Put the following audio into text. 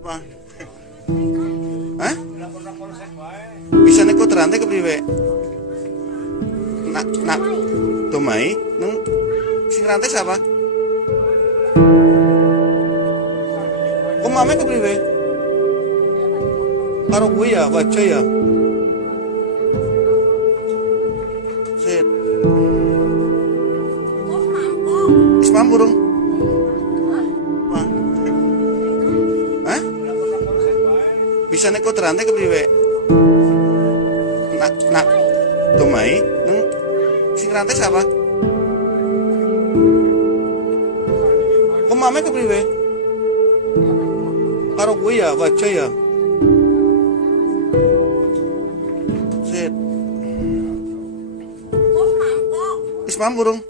Apa? Hah? Bisa nek puterante kepriwe? Nak Tomai nang sing rantai siapa? Kok mame kepriwe? Karo gue ya, baca ya. Sit. Is mamburung. Apa? Hah? Bisa nek puterante kepriwe? Nak Tomai nang sing rantai siapa? Kok mame kepriwe? Karo gue ya, baca ya. Sit. Is mamburung.